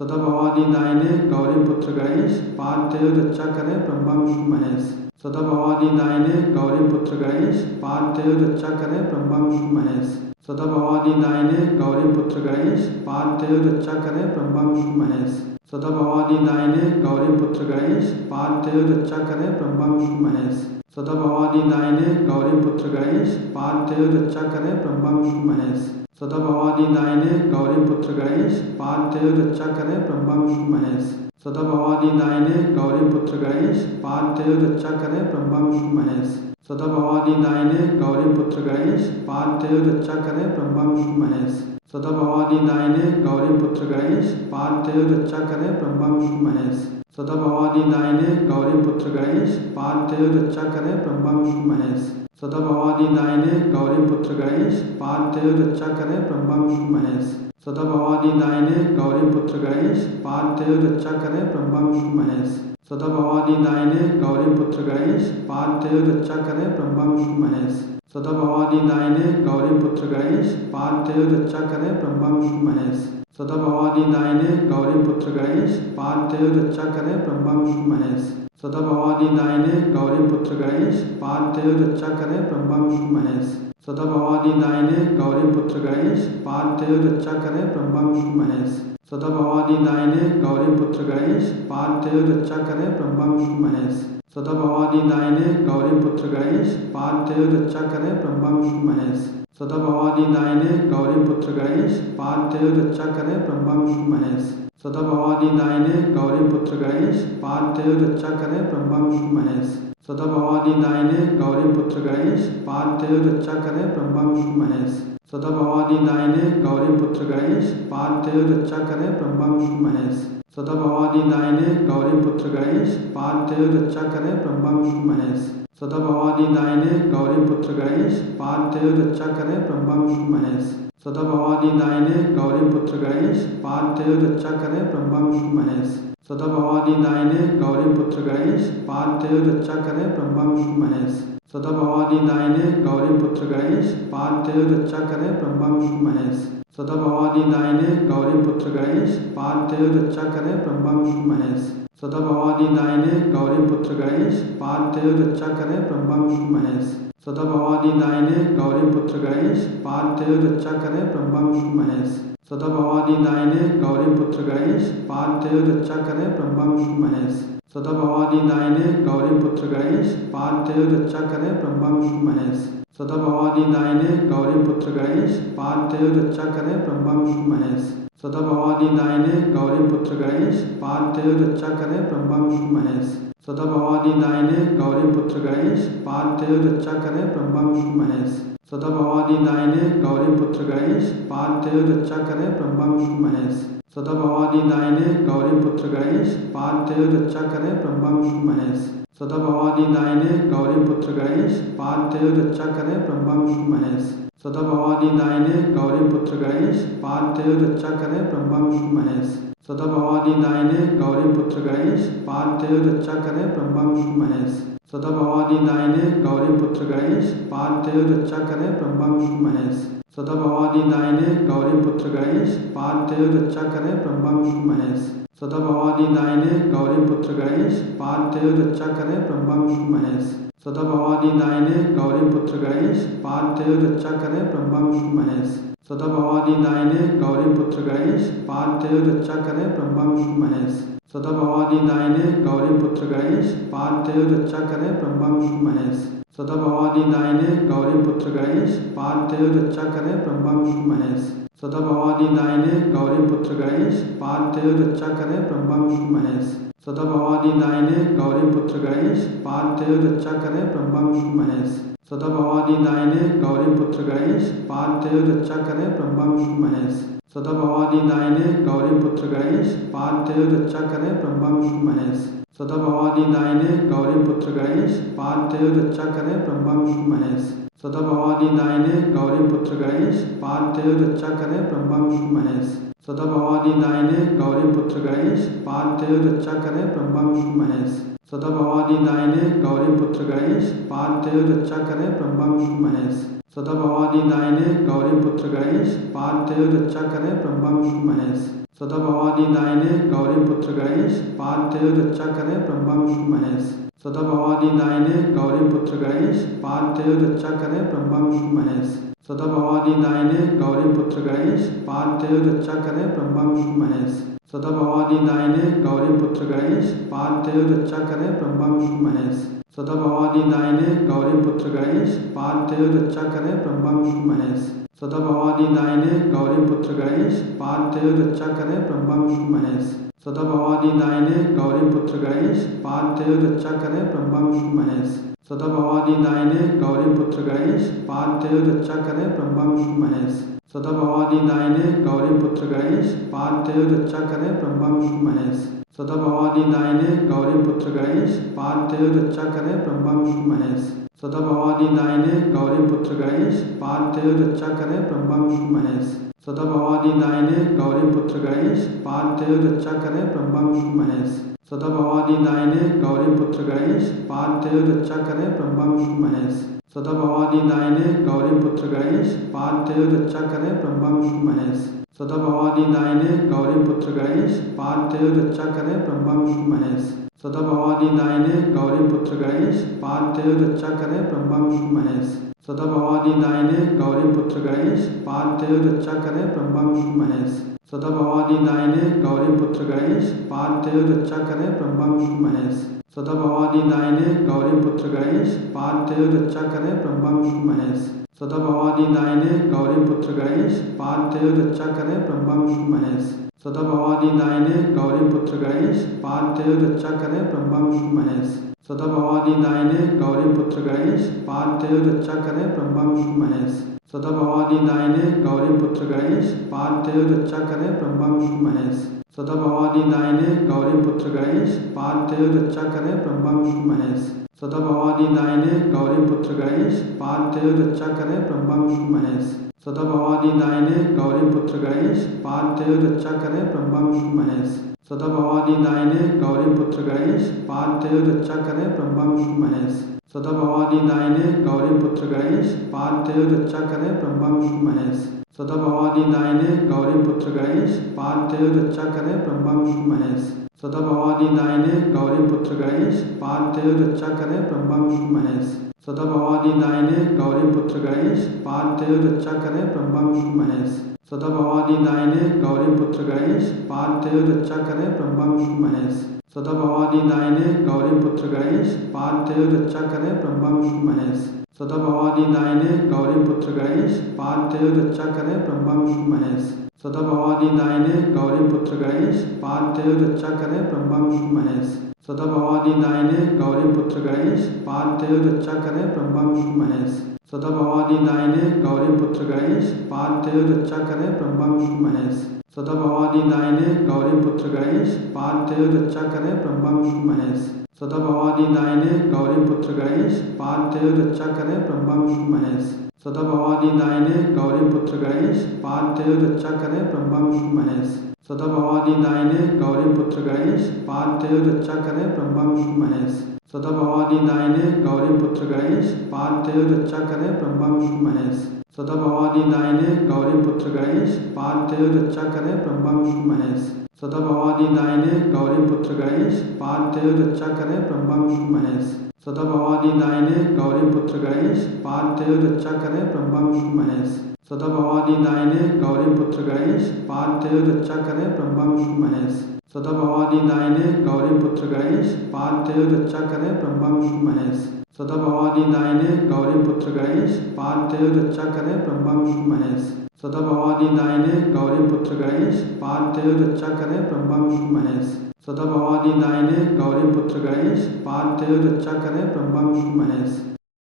सदा भवानी दायिने गौरी पुत्र गणेश, पार्थेय रक्षा करे ब्रह्मा विष्णु महेश। सदा भवानी दायिने गौरी पुत्र गणेश, पार्थेय रक्षा करे ब्रह्मा विष्णु महेश। सदा भवानी दायिने गौरी पुत्र गणेश, पार्थेय रक्षा करे ब्रह्मा विष्णु महेश। सदा भवानी दायिने गौरी पुत्र गणेश, पार्थेय रक्षा करे ब्रह्मा विष्णु महेश। सदा भवानी दायिने गौरी पुत्र गणेश, पार्थेय रक्षा करे ब्रह्मा विष्णु महेश। सदा भवानी दायिने गौरी पुत्र गणेश, पार्थेय रक्षा करे ब्रह्मा विष्णु महेश। सदा भवानी दायिने गौरी पुत्र गणेश, पार्थेय रक्षा करे ब्रह्मा विष्णु महेश। सदा भवानी दायिने गौरी पुत्र गणेश, पार्थेय रक्षा करे ब्रह्मा विष्णु महेश। सदा भवानी दायिने गौरी पुत्र गणेश, पार्थेय रक्षा करे ब्रह्मा विष्णु महेश। सदा भवानी दायिने गौरी पुत्र गणेश, पार्थेय रक्षा करे ब्रह्मा विष्णु महेश। सदा भवानी दायिने गौरी पुत्र गणेश, पार्थेय रक्षा करे ब्रह्मा विष्णु महेश। सदा भवानी दायिने गौरी पुत्र गणेश, पार्थेय रक्षा करे ब्रह्मा विष्णु महेश। सदा भवानी दायिने गौरी पुत्र गणेश, पार्थेय रक्षा करे ब्रह्मा विष्णु महेश। सदा भवानी दायिने गौरी पुत्र गणेश, पार्थेय रक्षा करे ब्रह्मा विष्णु महेश। सदा भवानी दायिने गौरी पुत्र गणेश, पार्थेय रक्षा करे ब्रह्मा विष्णु महेश। सदा भवानी दायिने गौरी पुत्र गणेश, पार्थेय रक्षा करे ब्रह्मा विष्णु महेश। सदा भवानी दायिने गौरी पुत्र गणेश, पार्थेय रक्षा करे ब्रह्मा विष्णु महेश। सदा भवानी दायिने गौरी पुत्र गणेश, पार्थेय रक्षा करे ब्रह्मा विष्णु महेश। सदा भवानी दायिने गौरी पुत्र गणेश, पार्थेय रक्षा करे ब्रह्मा विष्णु महेश। सदा भवानी दायिने गौरी पुत्र गणेश, पार्थेय रक्षा करे ब्रह्मा विष्णु महेश। सदा भवानी दायिने गौरी पुत्र गणेश, पार्थेय रक्षा करे ब्रह्मा विष्णु महेश। सदा भवानी दायिने गौरी पुत्र गणेश, पार्थेय रक्षा करे ब्रह्मा विष्णु महेश। सदा भवानी दायिने गौरी पुत्र गणेश, पार्थेय रक्षा करे ब्रह्मा विष्णु महेश। सदा भवानी दायिने गौरी पुत्र गणेश, पार्थेय रक्षा करे ब्रह्मा विष्णु महेश। सदा भवानी दायिने गौरी पुत्र गणेश, पार्थेय रक्षा करे ब्रह्मा विष्णु महेश। सदा भवानी दायिने गौरी पुत्र गणेश, पार्थेय रक्षा करे ब्रह्मा विष्णु महेश। सदा भवानी दायिने गौरी पुत्र गणेश, पार्थेय रक्षा करे ब्रह्मा विष्णु महेश। सदा भवानी दायिने गौरी पुत्र गणेश, पार्थेय रक्षा करे ब्रह्मा विष्णु महेश। सदा भवानी दायिने गौरी पुत्र गणेश, पार्थेय रक्षा करे ब्रह्मा विष्णु महेश। सदा भवानी दायिने गौरी पुत्र गणेश, पार्थेय रक्षा करे ब्रह्मा विष्णु महेश। सदा भवानी दायिने गौरी पुत्र गणेश, पार्थेय रक्षा करे ब्रह्मा विष्णु महेश। सदा भवानी दायिने गौरी पुत्र गणेश, पार्थेय रक्षा करे ब्रह्मा विष्णु महेश। सदा भवानी दायिने गौरी पुत्र गणेश, पार्थेय रक्षा करे ब्रह्मा विष्णु महेश। सदा भवानी दायिने गौरी पुत्र गणेश, पार्थेय रक्षा करे ब्रह्मा विष्णु महेश। सदा भवानी दायिने गौरी पुत्र गणेश, पार्थेय रक्षा करे ब्रह्मा विष्णु महेश। सदा भवानी दायिने गौरी पुत्र गणेश, पार्थेय रक्षा करे ब्रह्मा विष्णु महेश। सदा भवानी दायिने गौरी पुत्र गणेश, पार्थेय रक्षा करे ब्रह्मा विष्णु महेश। सदा भवानी दायिने गौरी पुत्र गणेश, पार्थेय रक्षा करे ब्रह्मा विष्णु महेश। सदा भवानी दायिने गौरी पुत्र गणेश, पार्थेय रक्षा करे ब्रह्मा विष्णु महेश। सदा भवानी दायिने गौरी पुत्र गणेश, पार्थेय रक्षा करे ब्रह्मा विष्णु महेश। सदा भवानी दायिने गौरी पुत्र गणेश, पार्थेय रक्षा करे ब्रह्मा विष्णु महेश। सदा भवानी दायिने गौरी पुत्र गणेश, पार्थेय रक्षा करे ब्रह्मा विष्णु महेश। सदा भवानी दायिने गौरी पुत्र गणेश, पार्थेय रक्षा करे ब्रह्मा विष्णु महेश। सदा भवानी दायिने गौरी पुत्र गणेश, पार्थेय रक्षा करे ब्रह्मा विष्णु महेश। सदा भवानी दायिने गौरी पुत्र गणेश, पार्थेय रक्षा करे ब्रह्मा विष्णु महेश। सदा भवानी दायिने गौरी पुत्र गणेश, पार्थेय रक्षा करे ब्रह्मा विष्णु महेश। सदा भवानी दायिने गौरी पुत्र गणेश, पार्थेय रक्षा करे ब्रह्मा विष्णु महेश। सदा भवानी दायिने गौरी पुत्र गणेश, पार्थेय रक्षा करे ब्रह्मा विष्णु महेश। सदा भवानी दायिने गौरी पुत्र गणेश, पार्थेय रक्षा करे ब्रह्मा विष्णु महेश। सदा भवानी दायिने गौरी पुत्र गणेश, पार्थेय रक्षा करे ब्रह्मा विष्णु महेश। सदा भवानी दायिने गौरी पुत्र गणेश, पार्थेय रक्षा करे ब्रह्मा विष्णु महेश। सदा भवानी दायिने गौरी पुत्र गणेश, पार्थेय रक्षा करे ब्रह्मा विष्णु महेश। सदा भवानी दायिने गौरी पुत्र गणेश, पार्थेय रक्षा करे ब्रह्मा विष्णु महेश। सदा भवानी दायिने गौरी पुत्र गणेश, पार्थेय रक्षा करे ब्रह्मा विष्णु महेश। सदा भवानी दायिने गौरी पुत्र गणेश, पार्थेय रक्षा करे ब्रह्मा विष्णु महेश। सदा भवानी दायिने गौरी पुत्र गणेश, पार्थेय रक्षा करे ब्रह्मा विष्णु महेश। सदा भवानी दायिने गौरी पुत्र गणेश, पार्थेय रक्षा करे ब्रह्मा विष्णु महेश। सदा भवानी दायिने गौरी पुत्र गणेश पार्थेय रक्षा करें ब्रह्मा विष्णु महेश। सदा भवानी दायिने गौरी पुत्र गणेश पार्थेय रक्षा करें ब्रह्मा विष्णु महेश। सदा भवानी दायिने गौरी पुत्र गणेश पार्थेय रक्षा करें ब्रह्मा विष्णु महेश। सदा भवानी दायिने गौरी पुत्र गणेश पार्थेय रक्षा करें ब्रह्मा विष्णु महेश। सदा भवानी दायिने गौरी पुत्र गणेश पार्थेय रक्षा करें ब्रह्मा विष्णु महेश। सदा भवानी दायिने गौरी पुत्र गणेश पार्थेय रक्षा करें ब्रह्मा विष्णु महेश। सदा भवानी दायिने गौरी पुत्र गणेश पार्थेय रक्षा करें ब्रह्मा विष्णु महेश। सदा भवानी दायिने गौरी पुत्र गणेश पार्थेय रक्षा करें ब्रह्मा विष्णु महेश। सदा भवानी दायिने गौरी पुत्र गणेश पार्थेय रक्षा करें ब्रह्मा विष्णु महेश। सदा भवानी दायिने गौरी पुत्र गणेश पार्थेय रक्षा करें ब्रह्मा विष्णु महेश। सदा भवानी दायिने गौरी पुत्र गणेश पार्थेय रक्षा करें ब्रह्मा विष्णु महेश। सदा भवानी दायिने गौरी पुत्र गणेश पार्थेय रक्षा करें ब्रह्मा विष्णु महेश। सदा भवानी दायिने गौरी पुत्र गणेश पार्थेय रक्षा करें ब्रह्मा विष्णु महेश। सदा भवानी दायिने गौरी पुत्र गणेश पार्थेय रक्षा करें ब्रह्मा विष्णु महेश। सदा भवानी दायिने गौरी पुत्र गणेश पार्थेय रक्षा करें ब्रह्मा विष्णु महेश। सदा भवानी दायिने गौरी पुत्र गणेश पार्थेय रक्षा करें ब्रह्मा विष्णु महेश। सदा भवानी दायिने गौरी पुत्र गणेश पार्थेय रक्षा करें ब्रह्मा विष्णु महेश। सदा भवानी दायिने गौरी पुत्र गणेश पार्थेय रक्षा करें ब्रह्मा विष्णु महेश। सदा भवानी दायिने गौरी पुत्र गणेश पार्थेय रक्षा करें ब्रह्मा विष्णु महेश। सदा भवानी दायिने गौरी पुत्र गणेश पार्थेय रक्षा करें ब्रह्मा विष्णु महेश। सदा भवानी दायिने गौरी पुत्र गणेश पार्थेय रक्षा करें ब्रह्मा विष्णु महेश। सदा भवानी दायिने गौरी पुत्र गणेश पार्थेय रक्षा करें ब्रह्मा विष्णु महेश। सदा भवानी दायिने गौरी पुत्र गणेश पार्थेय रक्षा करें ब्रह्मा विष्णु महेश। सदा भवानी दायिने गौरी पुत्र गणेश पार्थेय रक्षा करें ब्रह्मा विष्णु महेश। सदा भवानी दायिने गौरी पुत्र गणेश पार्थेय रक्षा करें ब्रह्मा विष्णु महेश। सदा भवानी दायिने गौरी पुत्र गणेश पार्थेय रक्षा करें ब्रह्मा विष्णु महेश। सदा भवानी दायिने गौरी पुत्र गणेश पार्थेय रक्षा करें ब्रह्मा विष्णु महेश। सदा भवानी दायिने गौरी पुत्र गणेश पार्थेय रक्षा करें ब्रह्मा विष्णु महेश। सदा भवानी दायिने गौरी पुत्र गणेश पार्थेय रक्षा करें ब्रह्मा विष्णु महेश। सदा भवानी दायिने गौरी पुत्र गणेश पार्थेय रक्षा करें ब्रह्मा विष्णु महेश। सदा भवानी दायिने गौरी पुत्र गणेश पार्थेय रक्षा करें ब्रह्मा विष्णु महेश। सदा भवानी दायिने गौरी पुत्र गणेश पार्थेय रक्षा करें ब्रह्मा विष्णु महेश। सदा भवानी दायिने गौरी पुत्र गणेश पार्थेय रक्षा करें ब्रह्मा विष्णु महेश। सदा भवानी दायिने गौरी पुत्र गणेश पार्थेय रक्षा करें ब्रह्मा विष्णु महेश। सदा भवानी दायिने गौरी पुत्र गणेश पार्थेय रक्षा करें ब्रह्मा विष्णु महेश। सदा भवानी दायिने गौरी पुत्र गणेश पार्थेय रक्षा करें ब्रह्मा विष्णु महेश। सदा भवानी दायिने गौरी पुत्र गणेश पार्थेय रक्षा करें ब्रह्मा विष्णु महेश। सदा भवानी दायिने गौरी पुत्र गणेश पार्थेय रक्षा करें ब्रह्मा विष्णु महेश। सदा भवानी दायिने गौरी पुत्र गणेश पार्थेय रक्षा करें ब्रह्मा विष्णु महेश। सदा भवानी दायिने गौरी पुत्र गणेश पार्थेय रक्षा करें ब्रह्मा विष्णु महेश। सदा भवानी दायिने गौरी पुत्र गणेश पार्थेय रक्षा करें ब्रह्मा विष्णु महेश। सदा भवानी दायिने गौरी पुत्र गणेश पार्थेय रक्षा करें ब्रह्मा विष्णु महेश। सदा भवानी दायिने गौरी पुत्र गणेश पार्थेय रक्षा करें ब्रह्मा विष्णु महेश। सदा भवानी दायिने गौरी पुत्र गणेश पार्थेय रक्षा करें ब्रह्मा विष्णु महेश। सदा भवानी दायिने गौरी पुत्र गणेश पार्थेय रक्षा करें ब्रह्मा विष्णु महेश। सदा भवानी दायिने गौरी पुत्र गणेश पार्थेय रक्षा करें ब्रह्मा विष्णु महेश। सदा भवानी दायिने गौरी पुत्र गणेश पार्थेय रक्षा करें ब्रह्मा विष्णु महेश। सदा भवानी दायिने गौरी पुत्र गणेश पार्थेय रक्षा करें ब्रह्मा विष्णु महेश। सदा भवानी दायिने गौरी पुत्र गणेश पार्थेय रक्षा करें ब्रह्मा विष्णु महेश। सदा भवानी दायिने गौरी पुत्र गणेश पार्थेय रक्षा करें ब्रह्मा विष्णु महेश।